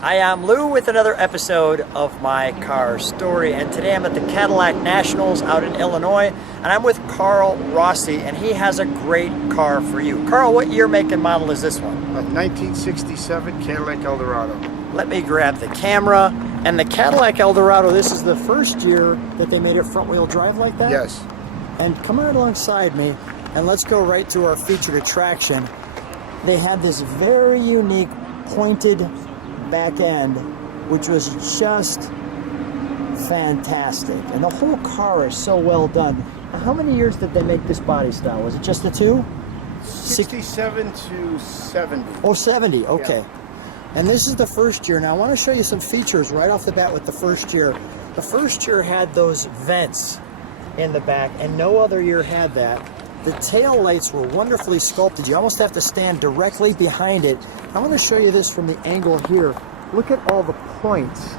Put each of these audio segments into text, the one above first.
I am Lou with another episode of My Car Story, and today I'm at the Cadillac Nationals out in Illinois, and I'm with Carl Rossi, and he has a great car for you. Carl, what year, make, and model is this one? A 1967 Cadillac Eldorado. Let me grab the camera. And the Cadillac Eldorado, this is the first year that they made it front-wheel drive like that? Yes. And come right alongside me, and let's go right to our featured attraction. They had this very unique pointed back end, which was just fantastic. And the whole car is so well done. How many years did they make this body style? Was it just the two? 67 to 70. Oh, 70, okay. Yeah. And this is the first year. Now I want to show you some features right off the bat with the first year. The first year had those vents in the back, and no other year had that. The tail lights were wonderfully sculpted. You almost have to stand directly behind it. I want to show you this from the angle here. Look at all the points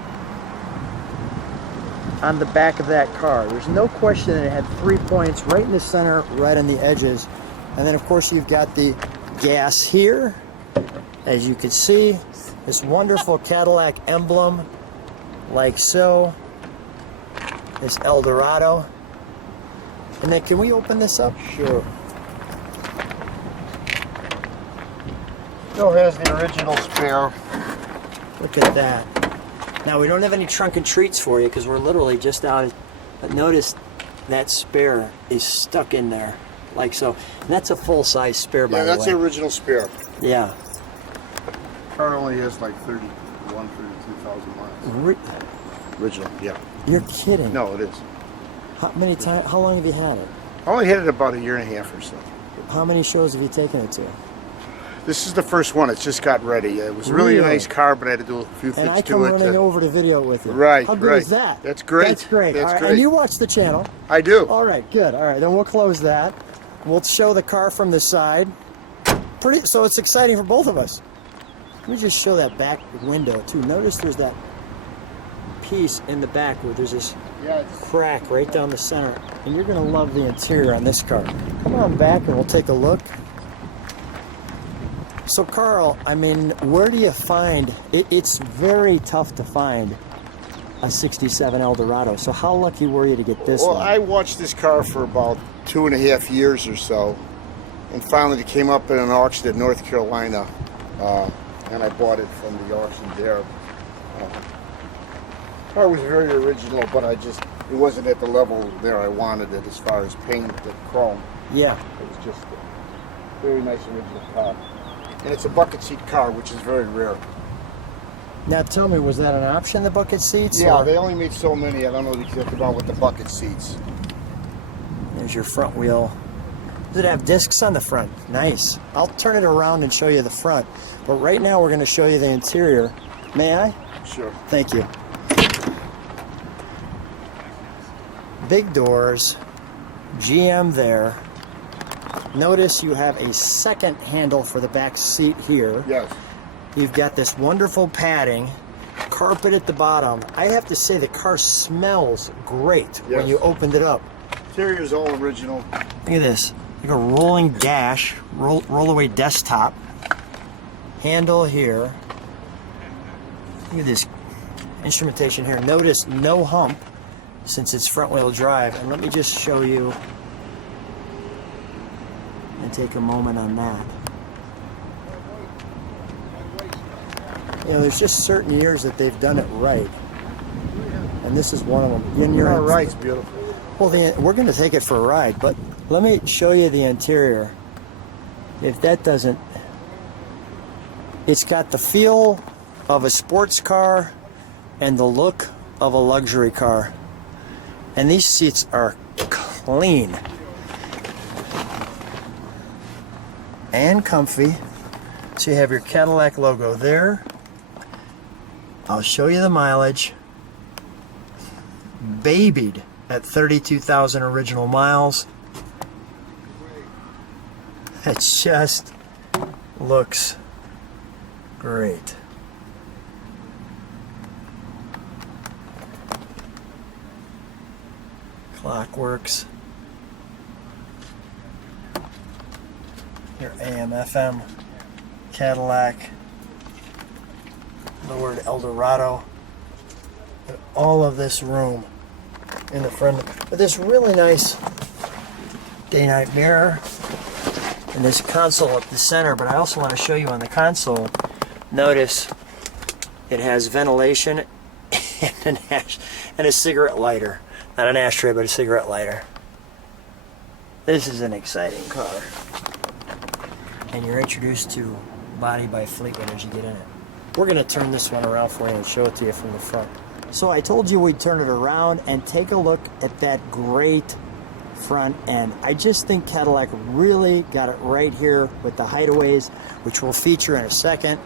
on the back of that car. There's no question that it had 3 points right in the center, right on the edges. And then of course you've got the gas here. As you can see, this wonderful Cadillac emblem, like so. This Eldorado. And then can we open this up? Sure. Still has the original spare. Look at that. Now we don't have any trunk and treats for you because we're literally just out. But notice that spare is stuck in there, like so. And that's a full-size spare, by the way. Yeah, that's the original spare. Yeah. Car only has like 32,000 miles. Original, yeah. You're kidding. No, it is. How long have you had it? I only had it about a year and a half or so. How many shows have you taken it to? This is the first one. It's just got ready. It was really a nice car, but I had to do a few things to it. And I come running over to video with you. Right, How good is that? That's great. That's great. That's All right. great. And you watch the channel. I do. All right, good. All right, then we'll close that. We'll show the car from the side. So it's exciting for both of us. Let me just show that back window too. Notice there's that piece in the back where there's this crack right down the center. And you're going to love the interior on this car. Come on back and we'll take a look. So Carl, I mean, where do you find, it's very tough to find a 67 Eldorado. So how lucky were you to get this one? Well, I watched this car for about 2.5 years or so. And finally it came up in an auction in North Carolina. And I bought it from the auction there. The car was very original, but it wasn't at the level there I wanted it as far as paint and chrome. Yeah. It was just a very nice original car. And it's a bucket seat car, which is very rare. Now tell me, was that an option, the bucket seats? Yeah, or? they only made so many. I don't know exactly about with the bucket seats. There's your front wheel. Does it have discs on the front? Nice. I'll turn it around and show you the front. But right now we're going to show you the interior. May I? Sure. Thank you. Big doors. GM there. Notice you have a second handle for the back seat here. Yes. You've got this wonderful padding. Carpet at the bottom. I have to say the car smells great when you opened it up. Interior is all original. Look at this. Like a rolling dash, roll-away desktop. Handle here. Look at this instrumentation here. Notice no hump since it's front-wheel drive. And let me just show you and take a moment on that. You know, there's just certain years that they've done it right. And this is one of them. And you're all right, it's beautiful. Well, we're going to take it for a ride, but let me show you the interior. If that doesn't... It's got the feel of a sports car and the look of a luxury car. And these seats are clean and comfy. So you have your Cadillac logo there. I'll show you the mileage. Babied at 32,000 original miles. It just looks great. Clock works. Your AM, FM, Cadillac the word Eldorado. And all of this room in the front with this really nice day-night mirror and this console up the center. But I also want to show you on the console, notice it has ventilation and a cigarette lighter. Not an ashtray, but a cigarette lighter. This is an exciting car. And you're introduced to Body by Fleetwood as you get in it. We're going to turn this one around for you and show it to you from the front. So I told you we'd turn it around and take a look at that great front end. I just think Cadillac really got it right here with the hideaways, which we'll feature in a second.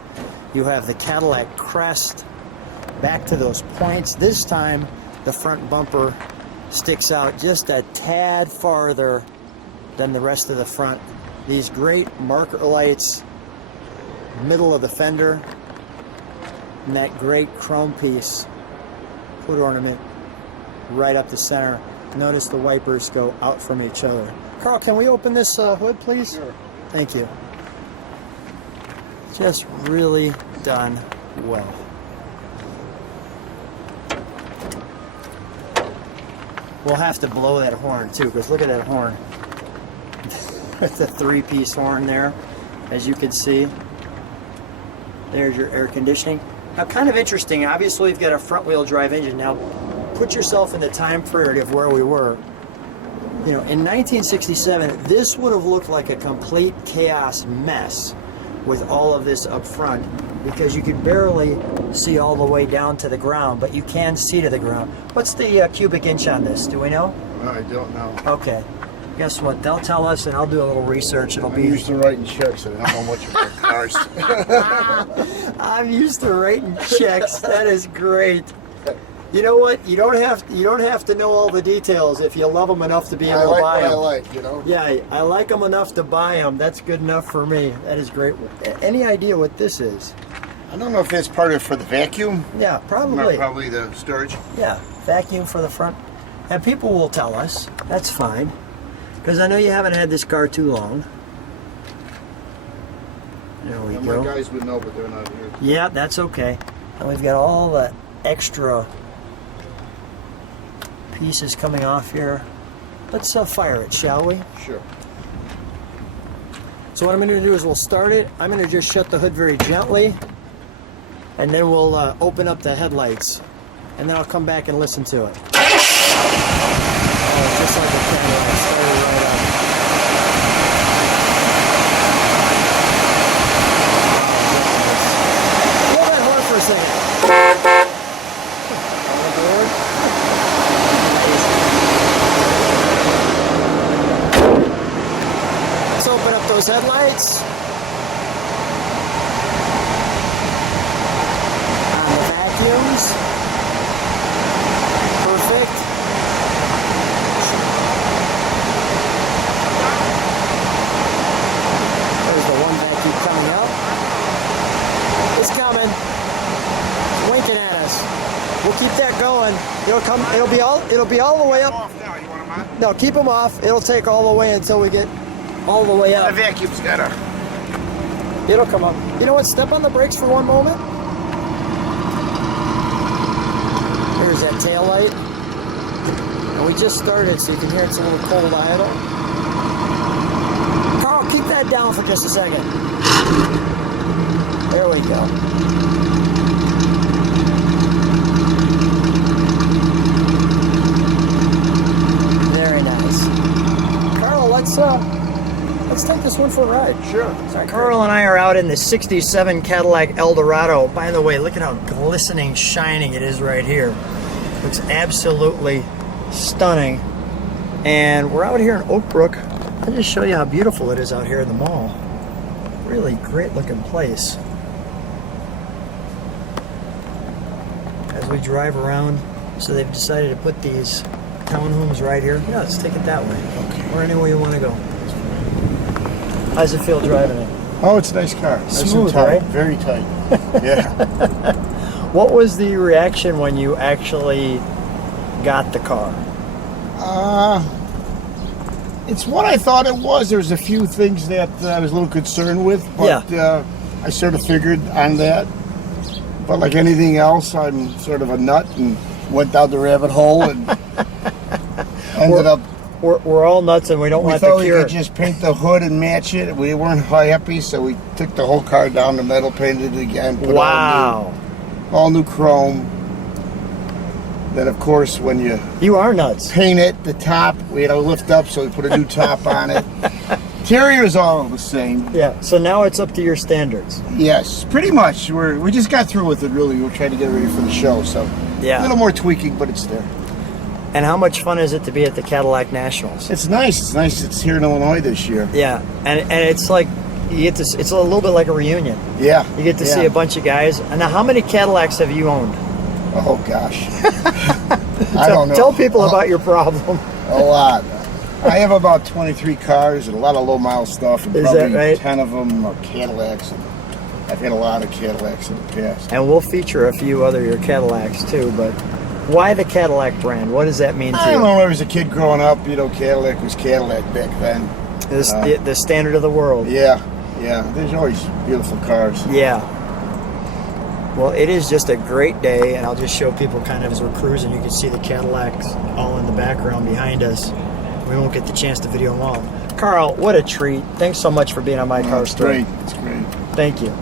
You have the Cadillac crest, back to those points. This time the front bumper sticks out just a tad farther than the rest of the front. These great marker lights, middle of the fender, and that great chrome piece, hood ornament right up the center. Notice the wipers go out from each other. Carl, can we open this hood, please? Sure. Thank you. Just really done well. We'll have to blow that horn too, because look at that horn. It's a three-piece horn there, as you can see. There's your air conditioning. Now, kind of interesting, obviously you've got a front-wheel drive engine. Now, put yourself in the time period of where we were. You know, in 1967, this would have looked like a complete chaos mess with all of this up front, because you could barely see all the way down to the ground, but you can see to the ground. What's the cubic inch on this? Do we know? I don't know. Okay. Guess what? They'll tell us, and I'll do a little research. It'll I'm be used to writing checks, and I don't know much about cars. I'm used to writing checks. That is great. You know what? You don't have to know all the details if you love them enough to be able to buy them. I like, you know. Yeah, I like them enough to buy them. That's good enough for me. That is great. Any idea what this is? I don't know if that's part of it for the vacuum. Yeah, probably. Probably the storage. Yeah, vacuum for the front. And people will tell us. That's fine. Because I know you haven't had this car too long. There we go. My guys would know, but they're not here. Yeah, that's okay. And we've got all the extra pieces coming off here. Let's fire it, shall we? Sure. So what I'm going to do is we'll start it. I'm going to just shut the hood very gently, and then we'll open up the headlights, and then I'll come back and listen to it. Oh, just like a Cadillac, started right up. Hold that horn for a second. Let's open up those headlights. On the vacuums. Perfect. There's the one vacuum coming up. It's coming. It's winking at us. We'll keep that going. It'll be all the way up. Off now. You want them on? No, keep them off. It'll take all the way until we get all the way The up. vacuum's gotta. It'll come up. You know what? Step on the brakes for one moment. Here's that tail light. And we just started, so you can hear it's a little cold idle. Carl, keep that down for just a second. There we go. Very nice. Carl, let's take this one for a ride. Sure. So Carl and I are out in the 67 Cadillac Eldorado. By the way, look at how glistening, shining it is right here. Looks absolutely stunning. And we're out here in Oak Brook. I'll just show you how beautiful it is out here in the mall. Really great looking place. As we drive around, so they've decided to put these townhomes right here. Yeah, let's take it that way. Okay. Or any way you want to go. How's it feel driving it? Oh, it's a nice car. Nice and Smooth, tight. right? Very tight. Yeah. What was the reaction when you actually got the car? It's what I thought it was. There's a few things that I was a little concerned with, but I sort of figured on that. But like anything else, I'm sort of a nut and went down the rabbit hole and ended up. We're all nuts, and we don't want We thought the we cure. could just paint the hood and match it. We weren't happy, so we took the whole car down, the metal, painted it again. Put Wow. all new chrome. Then, of course, when you are nuts. paint it, the top, we had to lift up, so we put a new top on it. Interior is all the same. Yeah, so now it's up to your standards. Yes, pretty much. We just got through with it, really. We're trying to get it ready for the show, so Yeah. a little more tweaking, but it's there. And how much fun is it to be at the Cadillac Nationals? It's nice. It's nice. It's here in Illinois this year. Yeah, and it's like you get to. It's a little bit like a reunion. Yeah. You get to see a bunch of guys. And now, how many Cadillacs have you owned? Oh, gosh. I don't know. Tell people about your problem. A lot. I have about 23 cars and a lot of low-mile stuff. And Is probably that right? 10 of them are Cadillacs. And I've had a lot of Cadillacs in the past. And we'll feature a few other your Cadillacs too. But why the Cadillac brand? What does that mean to I you? don't know. When I was a kid growing up, Cadillac was Cadillac back then. The standard of the world. Yeah. There's always beautiful cars. Yeah. Well, it is just a great day, and I'll just show people kind of as we're cruising. You can see the Cadillacs all in the background behind us. We won't get the chance to video them all. Carl, what a treat. Thanks so much for being on My Car It's Story. great. It's great. Thank you.